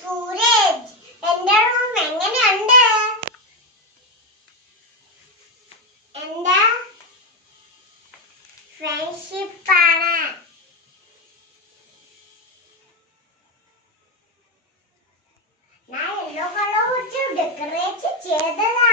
സൂരജ്. എന്റെ റൂം എങ്ങനെയുണ്ട്? എന്താ? ഫ്രണ്ട്ഷിപ്പാണ്. ഞാൻ യെല്ലോ കളർ വെച്ച് ഡെക്കറേറ്റ് ചെയ്തതാ.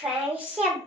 friendship